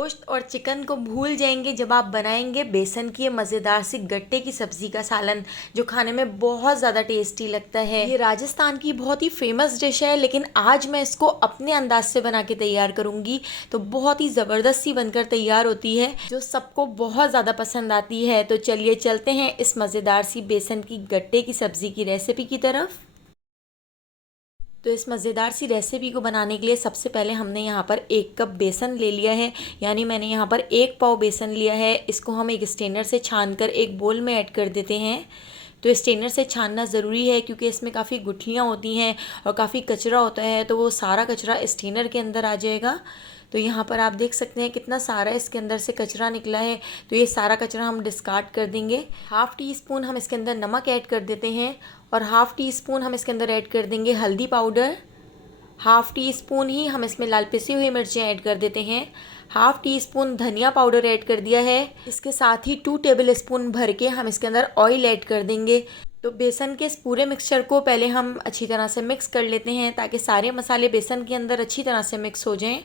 गोश्त और चिकन को भूल जाएंगे जब आप बनाएंगे बेसन की ये मज़ेदार सी गट्टे की सब्ज़ी का सालन, जो खाने में बहुत ज़्यादा टेस्टी लगता है। ये राजस्थान की बहुत ही फेमस डिश है, लेकिन आज मैं इसको अपने अंदाज से बना के तैयार करूँगी तो बहुत ही ज़बरदस्त सी बनकर तैयार होती है, जो सबको बहुत ज़्यादा पसंद आती है। तो चलिए चलते हैं इस मज़ेदार सी बेसन की गट्टे की सब्ज़ी की रेसिपी की तरफ। तो इस मज़ेदार सी रेसिपी को बनाने के लिए सबसे पहले हमने यहाँ पर 1 कप बेसन ले लिया है, यानी मैंने यहाँ पर 1 पाव बेसन लिया है। इसको हम एक स्ट्रेनर से छानकर एक बोल में ऐड कर देते हैं। तो स्ट्रेनर से छानना ज़रूरी है क्योंकि इसमें काफ़ी गुठलियाँ होती हैं और काफ़ी कचरा होता है, तो वो सारा कचरा स्ट्रेनर के अंदर आ जाएगा। तो यहाँ पर आप देख सकते हैं कितना सारा इसके अंदर से कचरा निकला है। तो ये सारा कचरा हम डिस्कार्ड कर देंगे। हाफ़ टी स्पून हम इसके अंदर नमक ऐड कर देते हैं और हाफ़ टी स्पून हम इसके अंदर ऐड कर देंगे हल्दी पाउडर। हाफ़ टी स्पून ही हम इसमें लाल पिसी हुई मिर्चें ऐड कर देते हैं। हाफ़ टी स्पून धनिया पाउडर ऐड कर दिया है। इसके साथ ही 2 टेबल स्पून भर के हम इसके अंदर ऑयल ऐड कर देंगे। तो बेसन के इस पूरे मिक्सचर को पहले हम अच्छी तरह से मिक्स कर लेते हैं ताकि सारे मसाले बेसन के अंदर अच्छी तरह से मिक्स हो जाएं।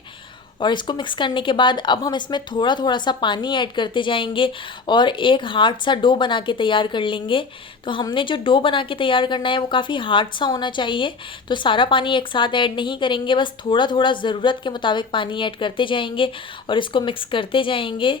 और इसको मिक्स करने के बाद अब हम इसमें थोड़ा थोड़ा सा पानी ऐड करते जाएंगे और एक हार्ड सा डो बना के तैयार कर लेंगे। तो हमने जो डो बना के तैयार करना है वो काफ़ी हार्ड सा होना चाहिए। तो सारा पानी एक साथ ऐड नहीं करेंगे, बस थोड़ा थोड़ा ज़रूरत के मुताबिक पानी ऐड करते जाएंगे और इसको मिक्स करते जाएंगे।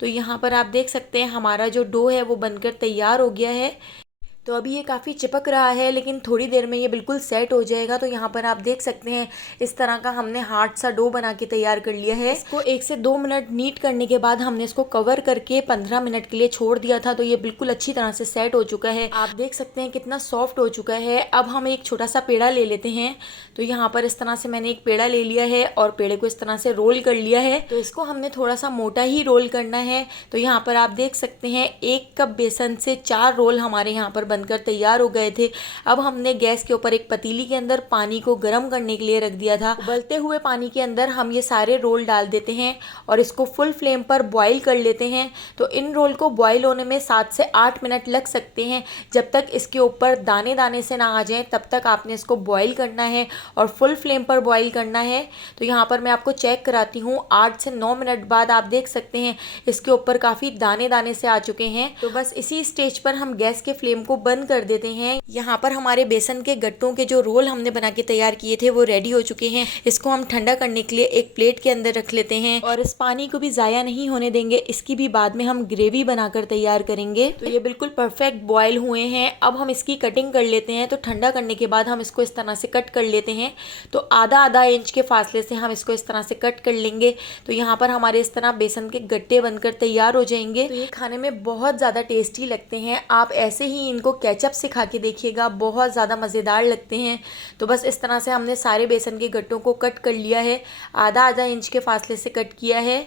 तो यहाँ पर आप देख सकते हैं हमारा जो डो है वो बनकर तैयार हो गया है। तो अभी ये काफ़ी चिपक रहा है, लेकिन थोड़ी देर में ये बिल्कुल सेट हो जाएगा। तो यहाँ पर आप देख सकते हैं इस तरह का हमने हार्ड सा डो बना के तैयार कर लिया है। इसको 1 से 2 मिनट नीट करने के बाद हमने इसको कवर करके 15 मिनट के लिए छोड़ दिया था। तो ये बिल्कुल अच्छी तरह से सेट हो चुका है। आप देख सकते हैं कितना सॉफ्ट हो चुका है। अब हम एक छोटा सा पेड़ा ले लेते हैं। तो यहाँ पर इस तरह से मैंने एक पेड़ा ले लिया है और पेड़े को इस तरह से रोल कर लिया है। तो इसको हमने थोड़ा सा मोटा ही रोल करना है। तो यहाँ पर आप देख सकते हैं 1 कप बेसन से 4 रोल हमारे यहाँ पर बनकर तैयार हो गए थे। अब हमने गैस के ऊपर एक पतीली के अंदर पानी को गर्म करने के लिए रख दिया था। उबलते हुए पानी के अंदर हम ये सारे रोल डाल देते हैं और इसको फुल फ्लेम पर बॉईल कर लेते हैं। तो इन रोल को बॉईल होने में 7 से 8 मिनट लग सकते हैं। जब तक इसके ऊपर दाने दाने से ना आ जाएं तब तक आपने इसको बॉईल करना है और फुल फ्लेम पर बॉईल करना है। तो यहाँ पर मैं आपको चेक कराती हूँ। 8 से 9 मिनट बाद आप देख सकते हैं इसके ऊपर काफ़ी दाने दाने से आ चुके हैं। तो बस इसी स्टेज पर हम गैस के फ्लेम को बंद कर देते हैं। यहाँ पर हमारे बेसन के गट्टों के जो रोल हमने बना के तैयार किए थे वो रेडी हो चुके हैं। इसको हम ठंडा करने के लिए एक प्लेट के अंदर रख लेते हैं और इस पानी को भी ज़ाया नहीं होने देंगे। इसकी भी बाद में हम ग्रेवी बनाकर तैयार करेंगे। तो ये बिल्कुल परफेक्ट बॉयल हुए हैं। अब हम इसकी कटिंग कर लेते हैं। तो ठंडा करने के बाद हम इसको इस तरह से कट कर लेते हैं। तो आधा आधा इंच के फासले से हम इसको इस तरह से कट कर लेंगे। तो यहाँ पर हमारे इस तरह बेसन के गट्टे बनकर तैयार हो जाएंगे। तो ये खाने में बहुत ज़्यादा टेस्टी लगते हैं। आप ऐसे ही इनको केचप से खा के देखिएगा, बहुत ज़्यादा मज़ेदार लगते हैं। तो बस इस तरह से हमने सारे बेसन के गट्टों को कट कर लिया है। आधा आधा इंच के फासले से कट किया है।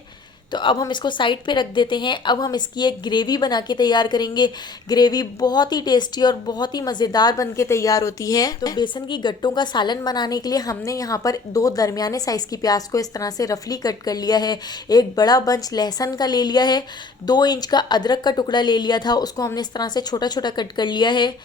तो अब हम इसको साइड पे रख देते हैं। अब हम इसकी एक ग्रेवी बना के तैयार करेंगे। ग्रेवी बहुत ही टेस्टी और बहुत ही मज़ेदार बन के तैयार होती है। तो बेसन की गट्टों का सालन बनाने के लिए हमने यहाँ पर 2 दरमियाने साइज़ की प्याज को इस तरह से रफली कट कर लिया है। एक बड़ा बंच लहसुन का ले लिया है। 2 इंच का अदरक का टुकड़ा ले लिया था, उसको हमने इस तरह से छोटा छोटा कट कर लिया है।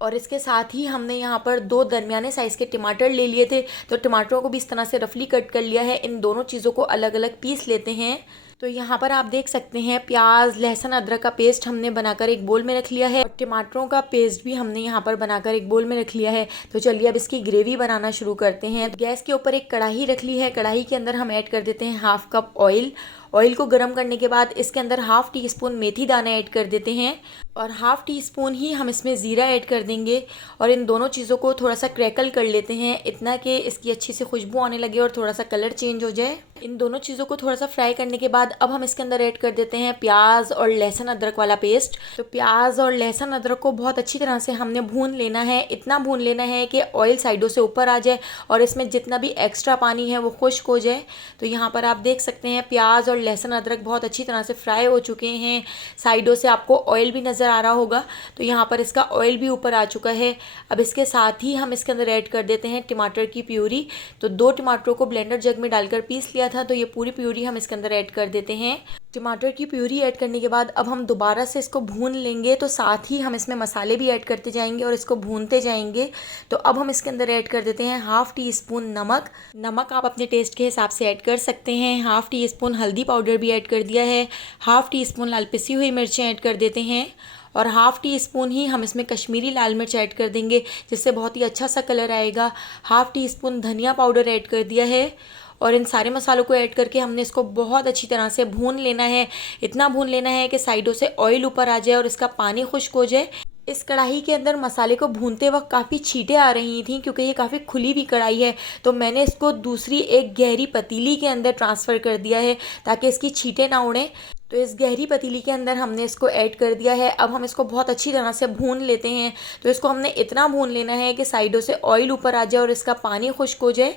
और इसके साथ ही हमने यहाँ पर 2 दरमियाने साइज़ के टमाटर ले लिए थे। तो टमाटरों को भी इस तरह से रफली कट कर लिया है। इन दोनों चीज़ों को अलग अलग पीस लेते हैं। तो यहाँ पर आप देख सकते हैं प्याज लहसुन अदरक का पेस्ट हमने बनाकर एक बोल में रख लिया है और टमाटरों का पेस्ट भी हमने यहाँ पर बनाकर एक बोल में रख लिया है। तो चलिए अब इसकी ग्रेवी बनाना शुरू करते हैं। गैस के ऊपर एक कढ़ाई रख ली है। कढ़ाई के अंदर हम ऐड कर देते हैं 1/2 कप ऑयल। ऑयल को गर्म करने के बाद इसके अंदर 1/2 टी स्पून मेथी दाना ऐड कर देते हैं और 1/2 टी स्पून ही हम इसमें ज़ीरा ऐड कर देंगे और इन दोनों चीज़ों को थोड़ा सा क्रैकल कर लेते हैं, इतना कि इसकी अच्छी सी खुशबू आने लगे और थोड़ा सा कलर चेंज हो जाए। इन दोनों चीज़ों को थोड़ा सा फ्राई करने के बाद अब हम इसके अंदर ऐड कर देते हैं प्याज और लहसुन अदरक वाला पेस्ट। तो प्याज और लहसुन अदरक को बहुत अच्छी तरह से हमने भून लेना है। इतना भून लेना है कि ऑयल साइडों से ऊपर आ जाए और इसमें जितना भी एक्स्ट्रा पानी है वो खुश्क हो जाए। तो यहाँ पर आप देख सकते हैं प्याज और लहसुन अदरक बहुत अच्छी तरह से फ्राई हो चुके हैं। साइडों से आपको ऑयल भी नज़र आ रहा होगा। तो यहाँ पर इसका ऑयल भी ऊपर आ चुका है। अब इसके साथ ही हम इसके अंदर ऐड कर देते हैं टमाटर की प्यूरी। तो 2 टमाटरों को ब्लेंडर जग में डालकर पीस लिया था। तो ये पूरी प्यूरी हम इसके अंदर ऐड कर देते हैं टमाटर की प्यूरी ऐड करने के बाद अब हम दोबारा से इसको भून लेंगे, तो साथ ही हम इसमें मसाले भी ऐड करते जाएंगे और इसको भूनते जाएंगे। तो अब हम इसके अंदर ऐड कर देते हैं हाफ़ टी स्पून नमक। नमक आप अपने टेस्ट के हिसाब से ऐड कर सकते हैं। हाफ़ टी स्पून हल्दी पाउडर भी ऐड कर दिया है। हाफ़ टी स्पून लाल पिसी हुई मिर्चें ऐड कर देते हैं और हाफ़ टी स्पून ही हम इसमें कश्मीरी लाल मिर्च ऐड कर देंगे, जिससे बहुत ही अच्छा सा कलर आएगा। हाफ़ टी स्पून धनिया पाउडर ऐड कर दिया है और इन सारे मसालों को ऐड करके हमने इसको बहुत अच्छी तरह से भून लेना है। इतना भून लेना है कि साइडों से ऑयल ऊपर आ जाए और इसका पानी खुश्क हो जाए। इस कढ़ाई के अंदर मसाले को भूनते वक्त काफ़ी छींटें आ रही थी, क्योंकि ये काफ़ी खुली हुई कढ़ाई है। तो मैंने इसको दूसरी एक गहरी पतीली के अंदर ट्रांसफ़र कर दिया है ताकि इसकी छींटें ना उड़ें। तो इस गहरी पतीली के अंदर हमने इसको ऐड कर दिया है। अब हम इसको बहुत अच्छी तरह से भून लेते हैं। तो इसको हमने इतना भून लेना है कि साइडों से ऑयल ऊपर आ जाए और इसका पानी खुश्क हो जाए।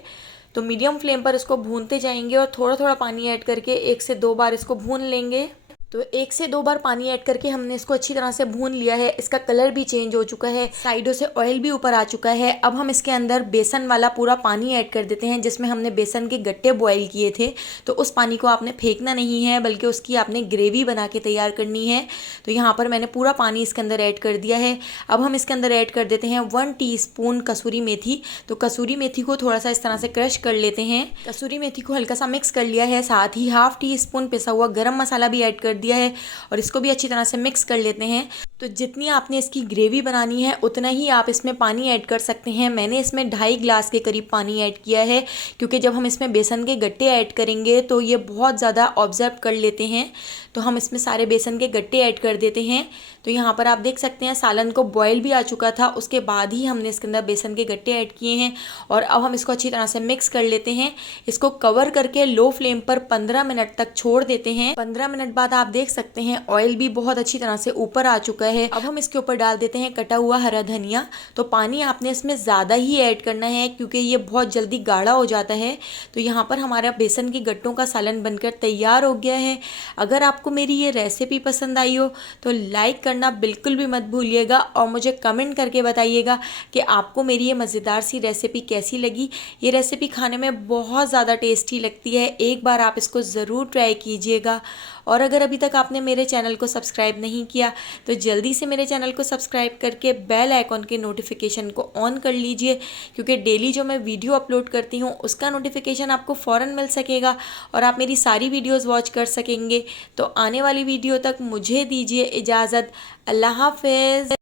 तो मीडियम फ्लेम पर इसको भूनते जाएंगे और थोड़ा थोड़ा पानी ऐड करके 1 से 2 बार इसको भून लेंगे। तो 1 से 2 बार पानी ऐड करके हमने इसको अच्छी तरह से भून लिया है। इसका कलर भी चेंज हो चुका है, साइडों से ऑयल भी ऊपर आ चुका है। अब हम इसके अंदर बेसन वाला पूरा पानी ऐड कर देते हैं, जिसमें हमने बेसन के गट्टे बॉईल किए थे। तो उस पानी को आपने फेंकना नहीं है, बल्कि उसकी आपने ग्रेवी बना के तैयार करनी है। तो यहाँ पर मैंने पूरा पानी इसके अंदर ऐड कर दिया है। अब हम इसके अंदर ऐड कर देते हैं 1 टीस्पून कसूरी मेथी। तो कसूरी मेथी को थोड़ा सा इस तरह से क्रश कर लेते हैं। कसूरी मेथी को हल्का सा मिक्स कर लिया है। साथ ही हाफ़ टी स्पून पिसा हुआ गरम मसाला भी ऐड कर दिया है और इसको भी अच्छी तरह से मिक्स कर लेते हैं। तो जितनी आपने इसकी ग्रेवी बनानी है उतना ही आप इसमें पानी ऐड कर सकते हैं। मैंने इसमें 2.5 गिलास के करीब पानी ऐड किया है, क्योंकि जब हम इसमें बेसन के गट्टे ऐड करेंगे तो ये बहुत ज़्यादा ऑब्जर्व कर लेते हैं। तो हम इसमें सारे बेसन के गट्टे ऐड कर देते हैं। तो यहाँ पर आप देख सकते हैं सालन को बॉयल भी आ चुका था, उसके बाद ही हमने इसके अंदर बेसन के गट्टे ऐड किए हैं और अब हम इसको अच्छी तरह से मिक्स कर लेते हैं। इसको कवर करके लो फ्लेम पर 15 मिनट तक छोड़ देते हैं। 15 मिनट बाद आप देख सकते हैं ऑयल भी बहुत अच्छी तरह से ऊपर आ चुका है। अब हम इसके ऊपर डाल देते हैं कटा हुआ हरा धनिया। तो पानी आपने इसमें ज़्यादा ही ऐड करना है, क्योंकि ये बहुत जल्दी गाढ़ा हो जाता है। तो यहाँ पर हमारा बेसन के गट्टों का सालन बनकर तैयार हो गया है। अगर आपको मेरी ये रेसिपी पसंद आई हो तो लाइक करना बिल्कुल भी मत भूलिएगा और मुझे कमेंट करके बताइएगा कि आपको मेरी ये मज़ेदार सी रेसिपी कैसी लगी। ये रेसिपी खाने में बहुत ज़्यादा टेस्टी लगती है, एक बार आप इसको ज़रूर ट्राई कीजिएगा। और अगर अभी तक आपने मेरे चैनल को सब्सक्राइब नहीं किया तो जल्दी से मेरे चैनल को सब्सक्राइब करके बेल आइकॉन के नोटिफिकेशन को ऑन कर लीजिए, क्योंकि डेली जो मैं वीडियो अपलोड करती हूँ उसका नोटिफिकेशन आपको फ़ौरन मिल सकेगा और आप मेरी सारी वीडियोज़ वॉच कर सकेंगे। तो आने वाली वीडियो तक मुझे दीजिए इजाज़त। अल्लाह हाफ़िज़।